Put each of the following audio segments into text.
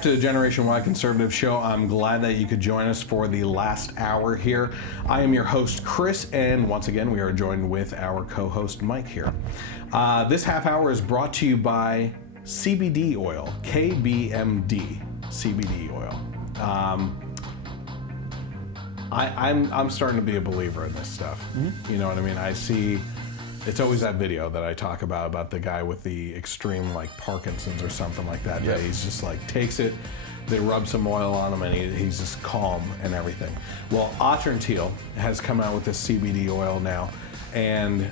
back to the Generation Y Conservative Show. I'm glad that you could join us for the last hour here. I am your host, Chris, and once again, we are joined with our co-host, Mike, here. This half hour is brought to you by CBD oil, KBMD CBD oil. I'm starting to be a believer in this stuff. Mm-hmm. You know what I mean? I see, it's always that video that I talk about the guy with the extreme like Parkinson's or something like that. Yep. That he's just like takes it, they rub some oil on him, and he's just calm and everything. Well, Otter and Teal has come out with this CBD oil now, and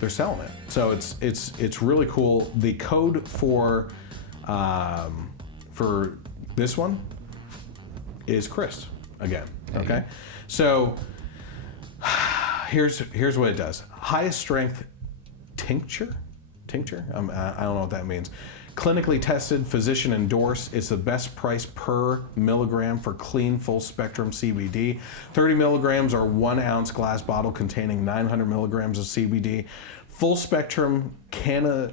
they're selling it. So it's really cool. The code for this one is Chris again. Okay, so here's what it does. Highest strength tincture. I don't know what that means. Clinically tested, physician endorsed. It's the best price per milligram for clean full spectrum CBD. 30 milligrams or 1 ounce glass bottle containing 900 milligrams of CBD. Full spectrum cannabinoid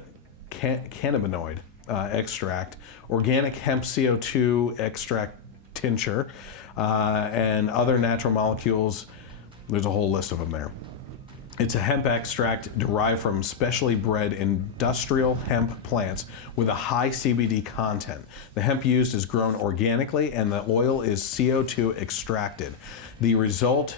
extract, organic hemp CO2 extract tincture, and other natural molecules. There's a whole list of them there. It's a hemp extract derived from specially bred industrial hemp plants with a high CBD content. The hemp used is grown organically, and the oil is CO2 extracted. The result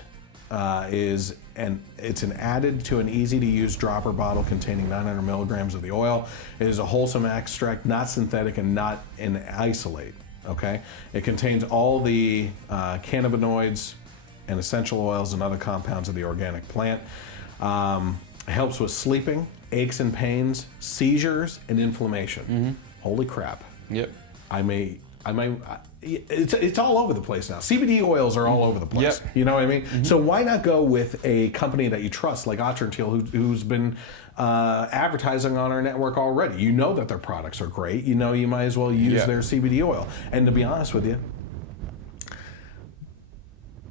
it's added to an easy-to-use dropper bottle containing 900 milligrams of the oil. It is a wholesome extract, not synthetic and not in isolate. Okay, it contains all the cannabinoids and essential oils and other compounds of the organic plant. It helps with sleeping, aches and pains, seizures, and inflammation. Mm-hmm. Holy crap! Yep. It's all over the place now. CBD oils are all over the place. Yep. You know what I mean? Mm-hmm. So why not go with a company that you trust, like Otter and Teal, who's been advertising on our network already? You know that their products are great. You know you might as well use their CBD oil. And to be honest with you,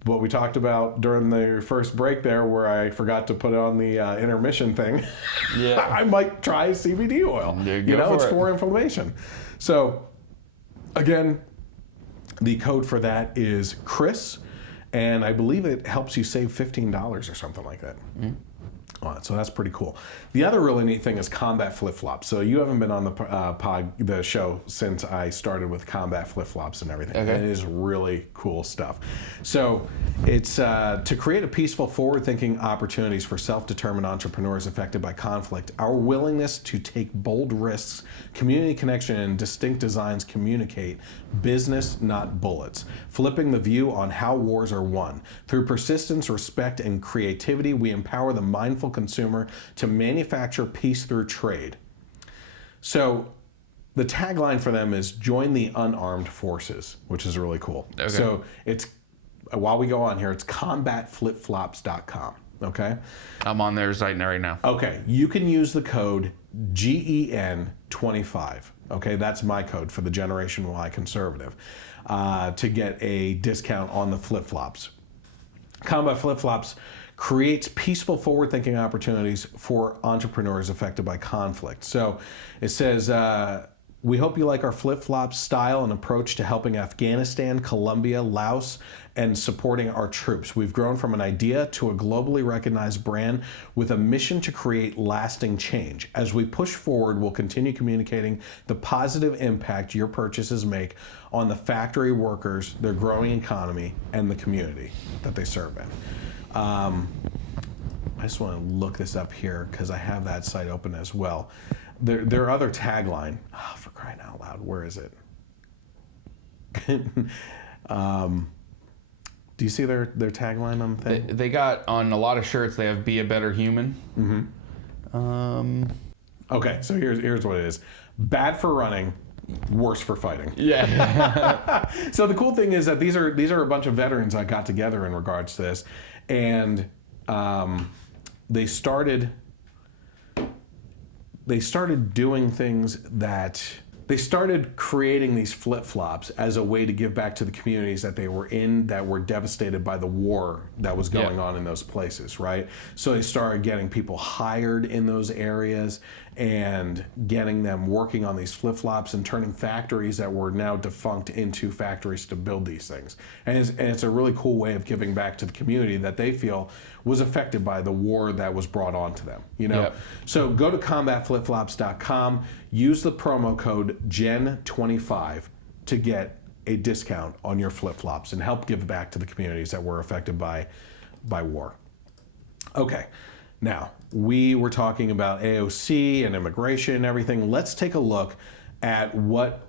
what we talked about during the first break there, where I forgot to put on the intermission thing, I might try CBD oil. It's for inflammation. So, again, the code for that is Chris, and I believe it helps you save $15 or something like that. Mm-hmm. So that's pretty cool. The other really neat thing is Combat Flip-Flops. So you haven't been on the show since I started with Combat Flip-Flops and everything. Okay. And it is really cool stuff. So it's to create a peaceful, forward-thinking opportunities for self-determined entrepreneurs affected by conflict. Our willingness to take bold risks, community connection, and distinct designs communicate business, not bullets. Flipping the view on how wars are won. Through persistence, respect, and creativity, we empower the mindful consumer to manufacture peace through trade. So the tagline for them is join the unarmed forces, which is really cool. Okay. So it's, while we go on here, it's combatflipflops.com. Okay. I'm on their site right now. Okay. You can use the code GEN25. Okay. That's my code for the Generation Y Conservative to get a discount on the flip-flops. Combat Flip-Flops creates peaceful, forward-thinking opportunities for entrepreneurs affected by conflict. So it says, we hope you like our flip-flop style and approach to helping Afghanistan, Colombia, Laos, and supporting our troops. We've grown from an idea to a globally recognized brand with a mission to create lasting change. As we push forward, we'll continue communicating the positive impact your purchases make on the factory workers, their growing economy, and the community that they serve in. I just want to look this up here because I have that site open as well. Their other tagline, for crying out loud, where is it? Do you see their tagline on the thing? They got on a lot of shirts, they have "Be a Better Human." Mm-hmm. Okay, so here's what it is. Bad for running, worse for fighting. Yeah. So the cool thing is that these are a bunch of veterans that got together in regards to this, and they started doing things that they started creating these flip-flops as a way to give back to the communities that they were in that were devastated by the war that was going on in those places, right? So they started getting people hired in those areas and getting them working on these flip-flops and turning factories that were now defunct into factories to build these things. And it's a really cool way of giving back to the community that they feel was affected by the war that was brought onto them, you know? Yep. So go to combatflipflops.com, use the promo code GEN25 to get a discount on your flip-flops and help give back to the communities that were affected by war. Okay, now, we were talking about AOC and immigration and everything. Let's take a look at what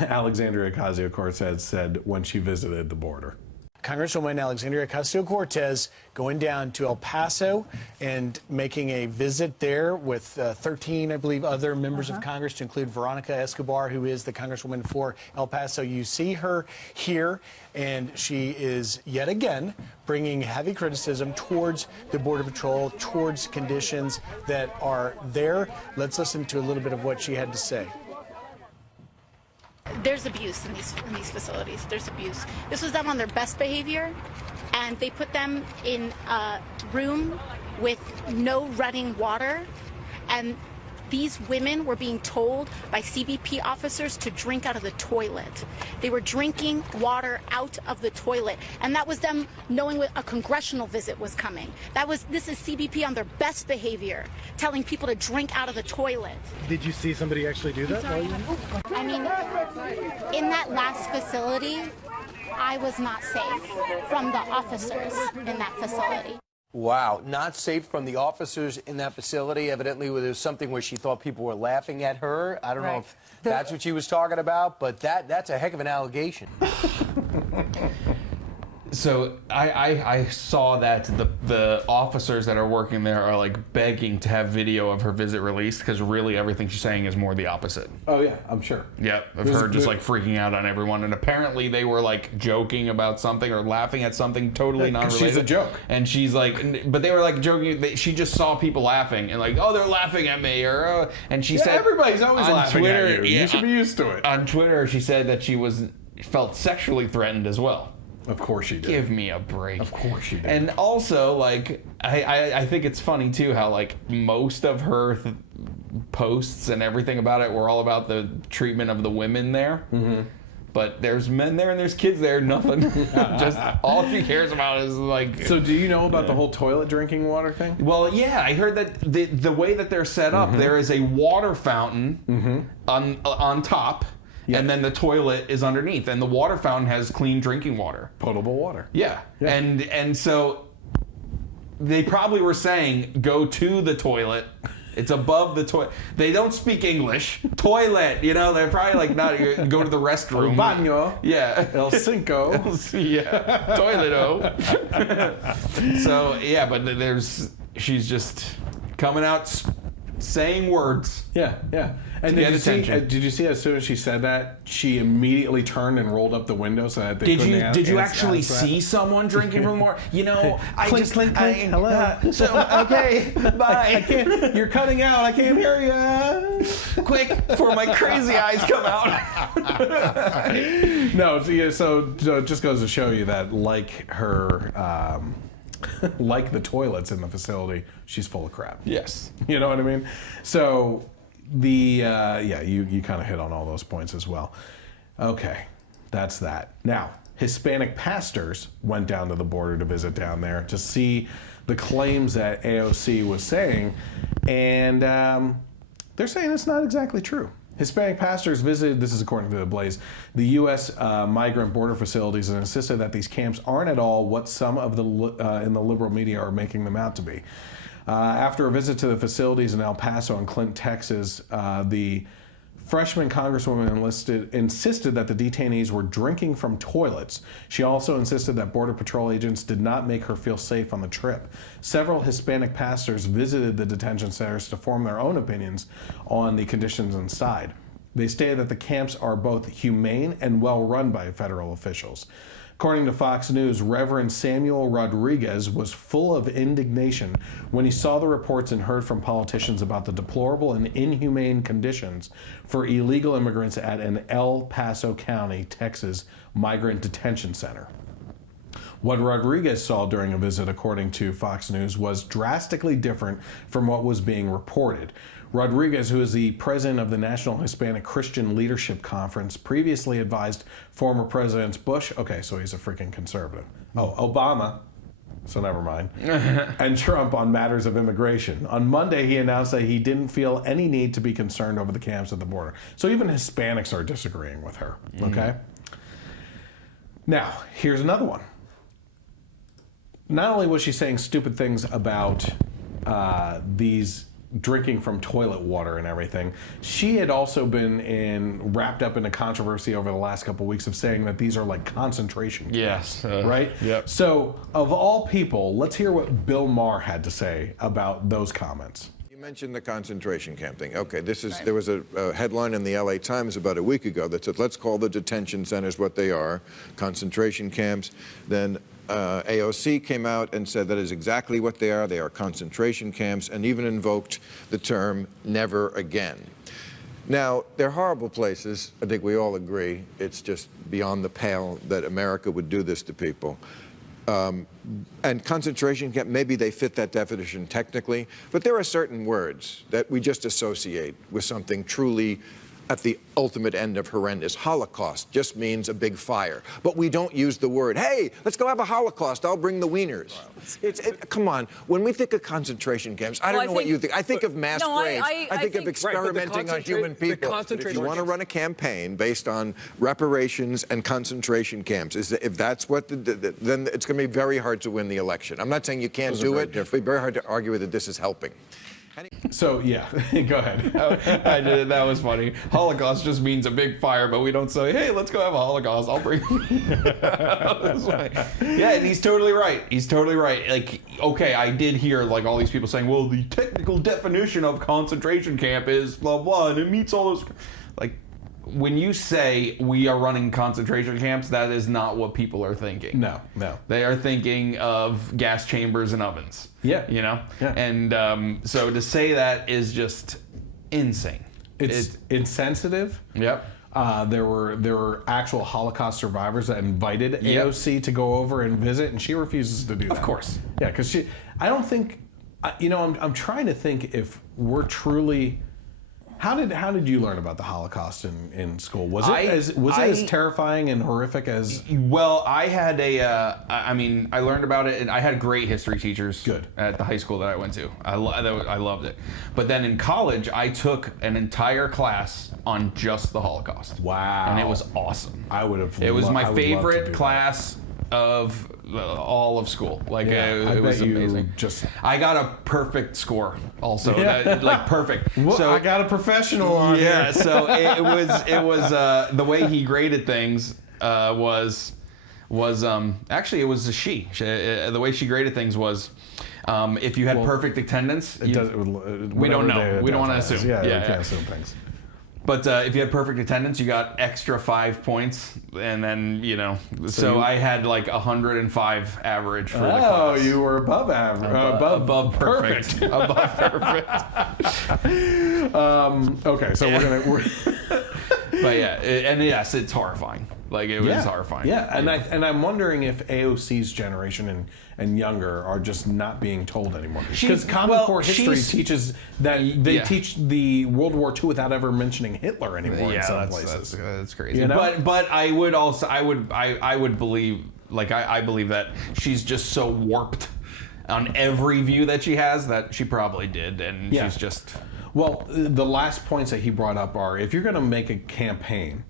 Alexandria Ocasio Cortez said when she visited the border. Congresswoman Alexandria Ocasio Cortez going down to El Paso and making a visit there with 13, I believe, other members of Congress, to include Veronica Escobar, who is the Congresswoman for El Paso. You see her here, and she is yet again bringing heavy criticism towards the Border Patrol, towards conditions that are there. Let's listen to a little bit of what she had to say. There's abuse in these facilities. There's abuse. This was done on their best behavior, and they put them in a room with no running water, and these women were being told by CBP officers to drink out of the toilet. They were drinking water out of the toilet, and that was them knowing a congressional visit was coming. This is CBP on their best behavior, telling people to drink out of the toilet. Did you see somebody actually do that? I mean, in that last facility, I was not safe from the officers in that facility. Wow, not safe from the officers in that facility. Evidently, there was something where she thought people were laughing at her. I don't know if that's what she was talking about, but that's a heck of an allegation. So I saw that the officers that are working there are like begging to have video of her visit released, because really everything she's saying is more the opposite. Oh yeah, I'm sure. Yep, of her just like freaking out on everyone, and apparently they were like joking about something or laughing at something totally non-related. She's a joke. And she's like, but they were like joking. She just saw people laughing and like, oh, they're laughing at me, or and she said everybody's always laughing Twitter, at you. You should be used to it. On Twitter, she said that she felt sexually threatened as well. Of course she did. Give me a break. Of course she did. And also, like, I think it's funny, too, how, like, most of her posts and everything about it were all about the treatment of the women there. Mm-hmm. But there's men there and there's kids there, nothing. Just all she cares about is, like... So do you know about the whole toilet drinking water thing? Well, yeah, I heard that the way that they're set up, there is a water fountain on top. Yeah. And then the toilet is underneath, and the water fountain has clean drinking water, potable water. Yeah. And so they probably were saying go to the toilet. It's above the toilet. They don't speak English. Toilet, you know, they're probably like, no, you go to the restroom. El baño. Yeah. El cinco. Yeah. Toilet-o. So yeah, but she's just coming out saying words. Yeah, yeah. And did you see as soon as she said that, she immediately turned and rolled up the window so that they couldn't Did you actually see someone drinking from more? You know, clink, hello. So, okay, bye. You're cutting out. I can't hear you. Quick, before my crazy eyes come out. No, so it just goes to show you that, like her... like the toilets in the facility, she's full of crap. Yes. You know what I mean? So you kind of hit on all those points as well. Okay, that's that. Now, Hispanic pastors went down to the border to visit down there to see the claims that AOC was saying, and they're saying it's not exactly true. Hispanic pastors visited, this is according to The Blaze, the U.S. migrant border facilities and insisted that these camps aren't at all what some of the in the liberal media are making them out to be. After a visit to the facilities in El Paso and Clinton, Texas, the freshman congresswoman insisted that the detainees were drinking from toilets. She also insisted that Border Patrol agents did not make her feel safe on the trip. Several Hispanic pastors visited the detention centers to form their own opinions on the conditions inside. They stated that the camps are both humane and well run by federal officials. According to Fox News, Reverend Samuel Rodriguez was full of indignation when he saw the reports and heard from politicians about the deplorable and inhumane conditions for illegal immigrants at an El Paso County, Texas, migrant detention center. What Rodriguez saw during a visit, according to Fox News, was drastically different from what was being reported. Rodriguez, who is the president of the National Hispanic Christian Leadership Conference, previously advised former Presidents Bush, okay, so he's a freaking conservative, Obama, so never mind, and Trump on matters of immigration. On Monday, he announced that he didn't feel any need to be concerned over the camps at the border. So even Hispanics are disagreeing with her, okay? Now, here's another one. Not only was she saying stupid things about these drinking from toilet water and everything, she had also been wrapped up in a controversy over the last couple of weeks of saying that these are like concentration camps. Yes. Right? Yep. So, of all people, let's hear what Bill Maher had to say about those comments. You mentioned the concentration camp thing. Okay, there was a headline in the LA Times about a week ago that said, let's call the detention centers what they are, concentration camps. Then AOC came out and said that is exactly what they are concentration camps, and even invoked the term never again. Now, they're horrible places. I think we all agree. It's just beyond the pale that America would do this to people. And concentration camp, maybe they fit that definition technically, but there are certain words that we just associate with something truly at the ultimate end of horrendous. Holocaust just means a big fire. But we don't use the word, hey, let's go have a Holocaust, I'll bring the wieners. Come on, when we think of concentration camps, I don't know what you think. I think of mass graves. I think of experimenting on human people. If you want to run a campaign based on reparations and concentration camps, if that's what, then it's going to be very hard to win the election. I'm not saying you can't do it, but it'll be very hard to argue that this is helping. So, yeah, go ahead. I did. That was funny. Holocaust just means a big fire, but we don't say, hey, let's go have a Holocaust. I'll bring Yeah, and he's totally right. He's totally right. Like, okay, I did hear, like, all these people saying, well, the technical definition of concentration camp is blah, blah, and it meets all those... Like, when you say we are running concentration camps, that is not what people are thinking. No. They are thinking of gas chambers and ovens. Yeah. You know? Yeah. And so to say that is just insane. It's insensitive. Yep. There were actual Holocaust survivors that invited AOC to go over and visit, and she refuses to do that. Of course. Yeah, because I don't think, I'm trying to think if we're truly... How did you learn about the Holocaust in school? Was it as terrifying and horrific as? Well, I had I learned about it, and I had great history teachers. Good. At the high school that I went to. I loved it. But then in college, I took an entire class on just the Holocaust. Wow. And it was awesome. I would have. It was my favorite class of all of school. Like, it was amazing. I got a perfect score also. Perfect. So I got a professional on here. So it was the way he graded things was actually, it was a she. The way she graded things was if you had perfect attendance. We don't know. We don't want to assume. Yeah, we can't assume things. But if you had perfect attendance, you got extra 5 points, and then So I had like 105 average for the class. Oh, you were above average. Above perfect. Above perfect. Okay, so we're But yeah, and yes, it's horrifying. Like, it was horrifying. Yeah, and I'm wondering if AOC's generation and younger are just not being told anymore. Because Common Core history teaches that they teach the World War II without ever mentioning Hitler anymore in some places. That's crazy. You know? But I would also I would believe, like, I believe that she's just so warped on every view that she has that she probably did, and she's just. Well, the last points that he brought up are, if you're going to make a campaign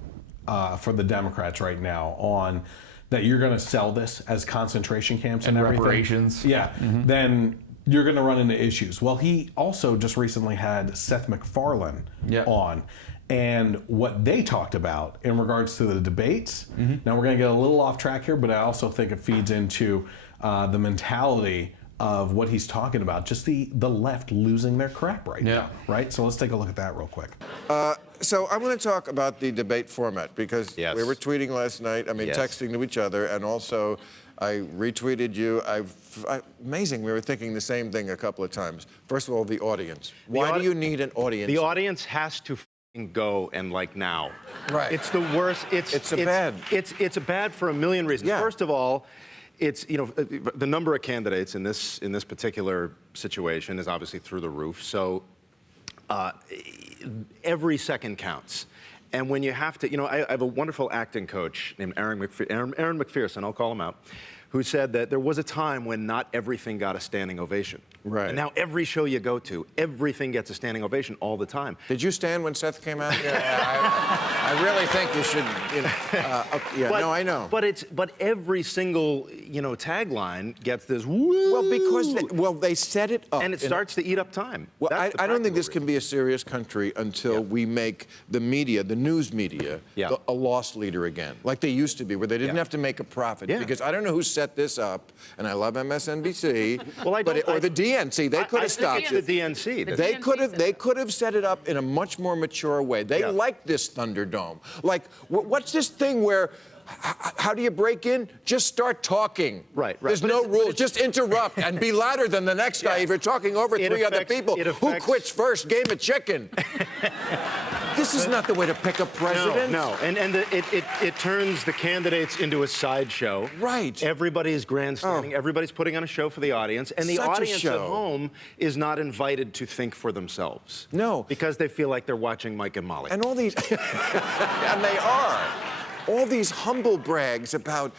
for the Democrats right now on that you're going to sell this as concentration camps and everything, reparations, then you're going to run into issues. Well, he also just recently had Seth McFarlane on, and what they talked about in regards to the debates. Now, we're going to get a little off track here, but I also think it feeds into the mentality of what he's talking about, just the left losing their crap right now, right? So let's take a look at that real quick. So I want to talk about the debate format because Yes. we were tweeting last night, texting to each other, and also I retweeted you. Amazing, we were thinking the same thing a couple of times. First of all, the audience. Why do you need an audience? The audience has to go and like now. Right. It's the worst. It's bad. It's bad for a million reasons. Yeah. First of all, it's the number of candidates in this particular situation is obviously through the roof. So every second counts. And when you have to, I have a wonderful acting coach named Aaron McPherson, I'll call him out, who said that there was a time when not everything got a standing ovation. Right. And now every show you go to, everything gets a standing ovation all the time. Did you stand when Seth came out? I really think you should, no, I know. But every single, tagline gets this woo. Well, because they set it up. And it starts to eat up time. Well, I don't think this can be a serious country until we make the media, the news media, a loss leader again, like they used to be, where they didn't have to make a profit. Yeah. Because I don't know who set this up, and I love MSNBC, Well, or the DNC. They could have stopped it. it. The DNC. They could have set it up in a much more mature way. They like this Thunderdome. Like, what's this thing where? How do you break in? Just start talking. Right. There's no rules. Just interrupt and be louder than the next guy if you're talking over three other people. Who quits first? Game of chicken. This is not the way to pick a president. No. And it turns the candidates into a sideshow. Right. Everybody's grandstanding. Everybody's putting on a show for the audience. And the audience at home is not invited to think for themselves. No. Because they feel like they're watching Mike and Molly. And all these, and they are. All these humble brags about,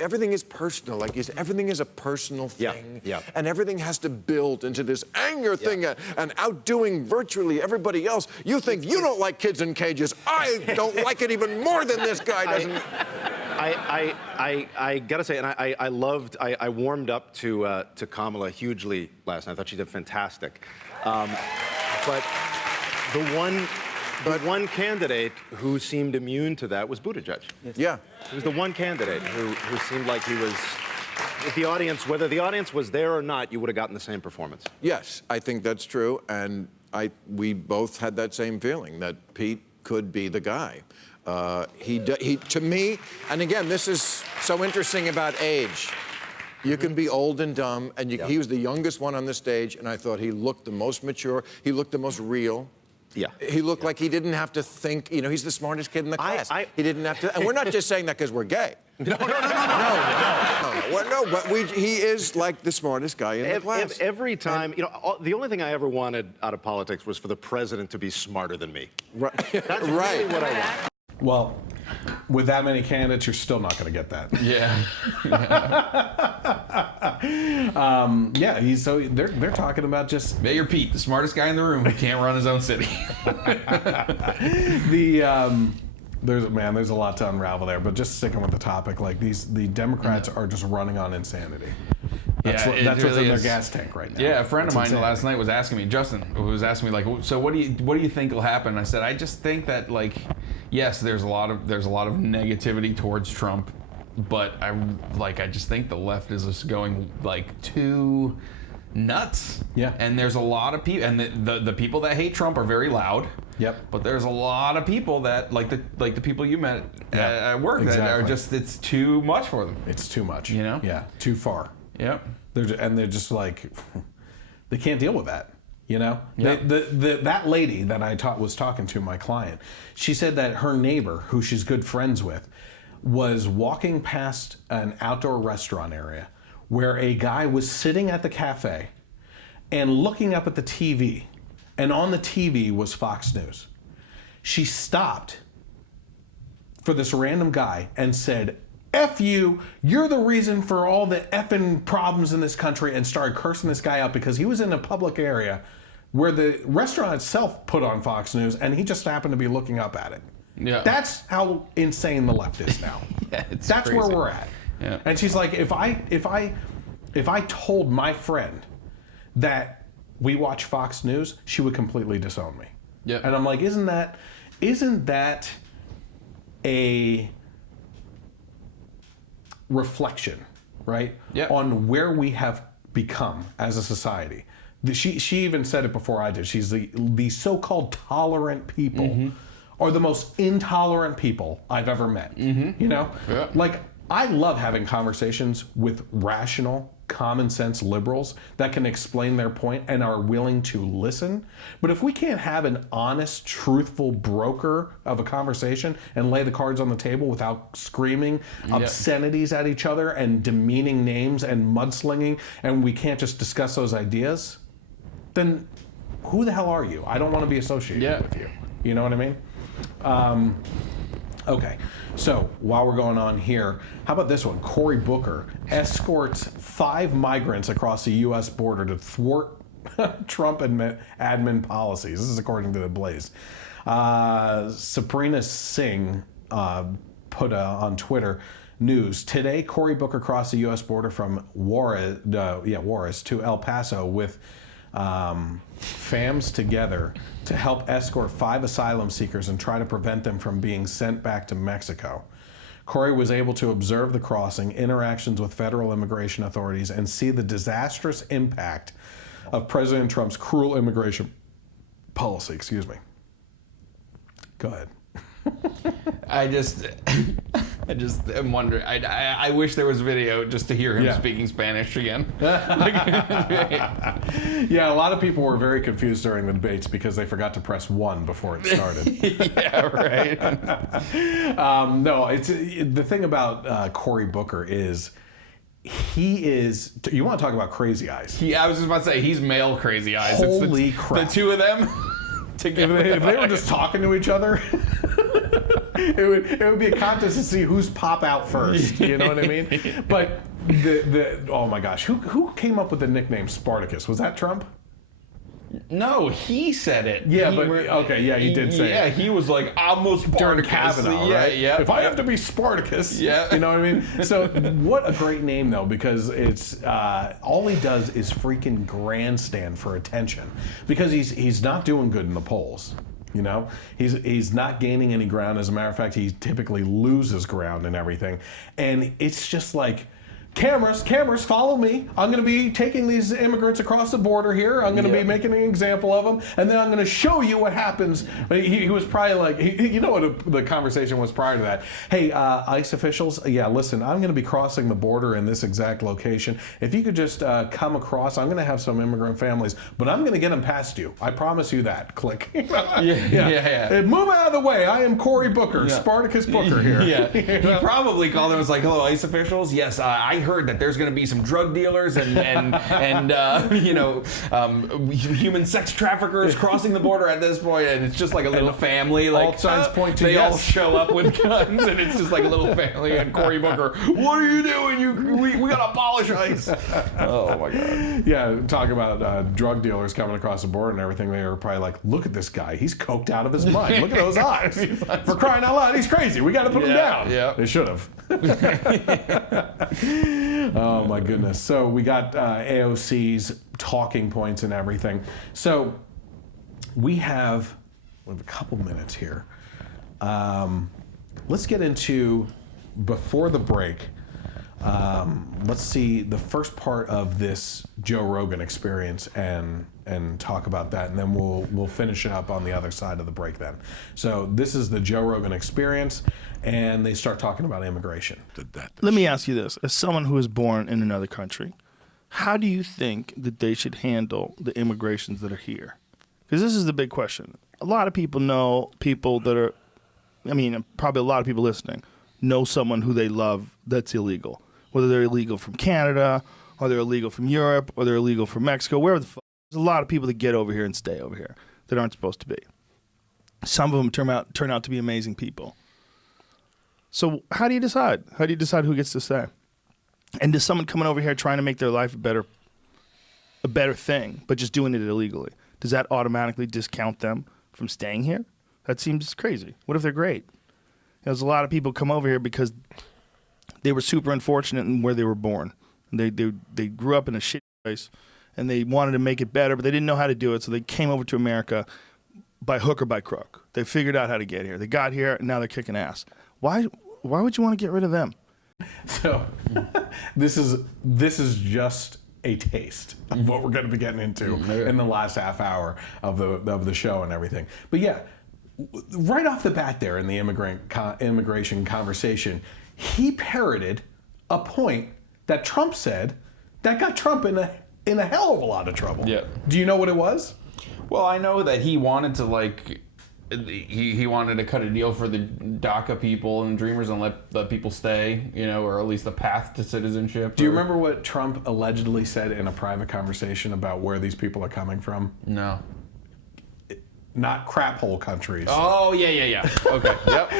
everything is personal. Like everything is a personal thing. Yeah. And everything has to build into this anger thing and outdoing virtually everybody else. You think you don't like kids in cages. I don't like it even more than this guy doesn't. I gotta say, and I warmed up to Kamala hugely last night. I thought she did fantastic. But the one candidate who seemed immune to that was Buttigieg. Yeah. He was the one candidate who seemed like he was, whether the audience was there or not, you would have gotten the same performance. Yes, I think that's true. And we both had that same feeling that Pete could be the guy. He to me, and again, this is so interesting about age. You can be old and dumb, and he was the youngest one on the stage, and I thought he looked the most mature. He looked the most real. Yeah. He looked like he didn't have to think. He's the smartest kid in the class. He didn't have to, and we're not just saying that because we're gay. No. But he is like the smartest guy in the class. Every time, the only thing I ever wanted out of politics was for the president to be smarter than me. Right. That's really what I want. Well, with that many candidates, you're still not going to get that. Yeah. They're talking about just Mayor Pete, the smartest guy in the room, who can't run his own city. There's a lot to unravel there, but just sticking with the topic, like the Democrats are just running on insanity. That's what's really in their is. gas tank right now. Yeah, a friend of mine insanity. last night was asking me, Justin, was asking me like, so what do you think will happen? And I said, I just think that yes, there's a lot of negativity towards Trump, but I just think the left is just going too nuts. Yeah. And there's a lot of people, and the people that hate Trump are very loud. Yep. But there's a lot of people that like the people you met at work that are just, it's too much for them. It's too much. Yeah. Too far. Yep. They're just like, they can't deal with that. Yep. That lady that I was talking to, my client, she said that her neighbor, who she's good friends with, was walking past an outdoor restaurant area where a guy was sitting at the cafe and looking up at the TV, and on the TV was Fox News. She stopped for this random guy and said, F you, you're the reason for all the effing problems in this country, and started cursing this guy out because he was in a public area where the restaurant itself put on Fox News and he just happened to be looking up at it. Yeah. That's how insane the left is now. That's crazy. Where we're at. Yeah. And she's like, if I told my friend that we watch Fox News, she would completely disown me. Yeah. And I'm like, isn't that a reflection, right? Yeah. On where we have become as a society. She even said it before I did. She's the so-called tolerant people are the most intolerant people I've ever met. You know? Yeah. Like, I love having conversations with rational, common sense liberals that can explain their point and are willing to listen. But if we can't have an honest, truthful broker of a conversation and lay the cards on the table without screaming obscenities at each other and demeaning names and mudslinging, and we can't just discuss those ideas, then who the hell are you? I don't want to be associated with you. You know what I mean? Okay, so while we're going on here, how about this one? Cory Booker escorts 5 migrants across the U.S. border to thwart Trump admin policies. This is according to The Blaze. Sabrina Singh put on Twitter news. Today, Cory Booker crossed the U.S. border from Juarez to El Paso with FAMs together to help escort 5 asylum seekers and try to prevent them from being sent back to Mexico. Cory was able to observe the crossing, interactions with federal immigration authorities, and see the disastrous impact of President Trump's cruel immigration policy. Excuse me. Go ahead. I just am wondering. I wish there was video just to hear him speaking Spanish again. Yeah, a lot of people were very confused during the debates because they forgot to press 1 before it started. Yeah, right. No, it's the thing about Cory Booker is he is. You want to talk about crazy eyes? I was just about to say he's male crazy eyes. Holy crap! The two of them together. If they were just talking to each other. It would be a contest to see who's pop out first. You know what I mean? But oh my gosh, who came up with the nickname Spartacus? Was that Trump? No, he said it. Yeah, he did say it. Yeah, he was like, I'm a Spartacus. During Kavanaugh, right? Yeah. If I have to be Spartacus, you know what I mean? So what a great name, though, because it's all he does is freaking grandstand for attention because he's not doing good in the polls. You know, he's not gaining any ground. As a matter of fact, he typically loses ground and everything. And it's just like, cameras, follow me. I'm going to be taking these immigrants across the border here. I'm going to be making an example of them. And then I'm going to show you what happens. He was probably like, you know what the conversation was prior to that? Hey, ICE officials, listen, I'm going to be crossing the border in this exact location. If you could just come across, I'm going to have some immigrant families, but I'm going to get them past you. I promise you that. Click. Yeah. Move out of the way. I am Cory Booker, Spartacus Booker here. Yeah. He probably called them and was like, hello, ICE officials. Yes, I heard that there's going to be some drug dealers and human sex traffickers crossing the border at this point, and it's just like a little family. Like all signs point to they all show up with guns, and it's just like a little family. And Cory Booker, what are you doing? We got to abolish ICE. Oh my God. Yeah, talk about drug dealers coming across the border and everything. They were probably like, look at this guy. He's coked out of his mind. Look at those eyes. For crying out loud, he's crazy. We got to put him down. Yeah. They should have. Oh my goodness. So we got AOC's talking points and everything. So we have a couple minutes here. Let's get into, before the break, let's see the first part of this Joe Rogan experience and talk about that, and then we'll finish it up on the other side of the break then. So this is the Joe Rogan experience, and they start talking about immigration. Let me ask you this. As someone who is born in another country, how do you think that they should handle the immigrations that are here? Because this is the big question. A lot of people know people that are, probably a lot of people listening, know someone who they love that's illegal. Whether they're illegal from Canada, or they're illegal from Europe, or they're illegal from Mexico, wherever the fuck. There's a lot of people that get over here and stay over here that aren't supposed to be. Some of them turn out to be amazing people. So how do you decide? How do you decide who gets to stay? And does someone coming over here trying to make their life a better thing, but just doing it illegally, does that automatically discount them from staying here? That seems crazy. What if they're great? There's a lot of people come over here because they were super unfortunate in where they were born. They grew up in a shitty place, and they wanted to make it better, but they didn't know how to do it, so they came over to America by hook or by crook. They figured out how to get here. They got here, and now they're kicking ass. Why would you want to get rid of them? So this is just a taste of what we're going to be getting into in the last half hour of the show and everything. But yeah, right off the bat there in the immigration conversation, he parroted a point that Trump said that got Trump in a hell of a lot of trouble. Yeah. Do you know what it was? Well, I know that he wanted to he wanted to cut a deal for the DACA people and Dreamers and let people stay, or at least a path to citizenship. Do you remember what Trump allegedly said in a private conversation about where these people are coming from? No. Not crap hole countries. Oh, yeah. Okay, yep.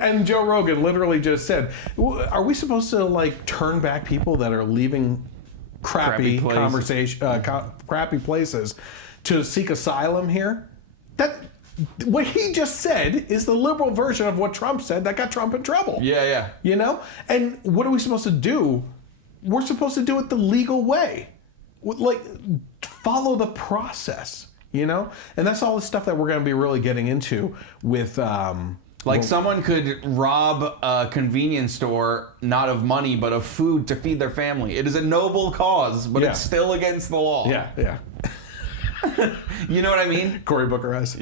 and Joe Rogan literally just said, are we supposed to turn back people that are leaving crappy places to seek asylum here? What he just said is the liberal version of what Trump said that got Trump in trouble. Yeah. And what are we supposed to do? We're supposed to do it the legal way. Follow the process. And that's all the stuff that we're going to be really getting into with... someone could rob a convenience store, not of money, but of food to feed their family. It is a noble cause, but it's still against the law. Yeah. You know what I mean? Cory Booker has.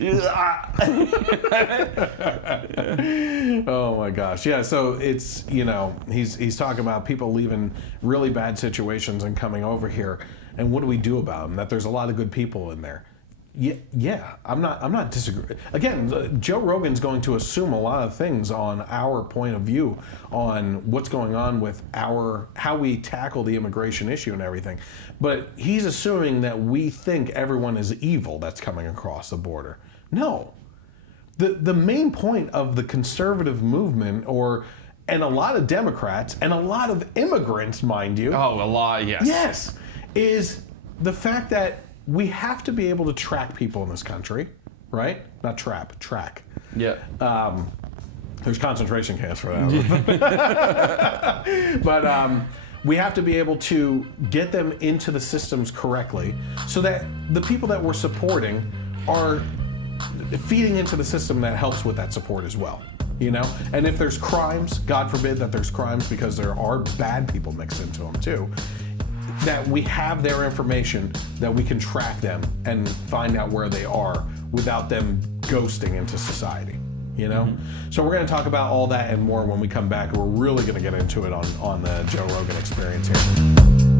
Oh my gosh. Yeah, so it's, he's talking about people leaving really bad situations and coming over here. And what do we do about them? That there's a lot of good people in there. Yeah, I'm not disagreeing. Again, Joe Rogan's going to assume a lot of things on our point of view on what's going on with how we tackle the immigration issue and everything. But he's assuming that we think everyone is evil that's coming across the border. No. The main point of the conservative movement and a lot of Democrats and a lot of immigrants, mind you. Oh, a lot, yes. Yes, is the fact that we have to be able to track people in this country, right? Not track. Yeah. There's concentration camps for that. But we have to be able to get them into the systems correctly so that the people that we're supporting are feeding into the system that helps with that support as well. And if there's crimes, God forbid that there's crimes, because there are bad people mixed into them too, that we have their information, that we can track them and find out where they are without them ghosting into society, So we're going to talk about all that and more when we come back. We're really going to get into it on the Joe Rogan Experience here.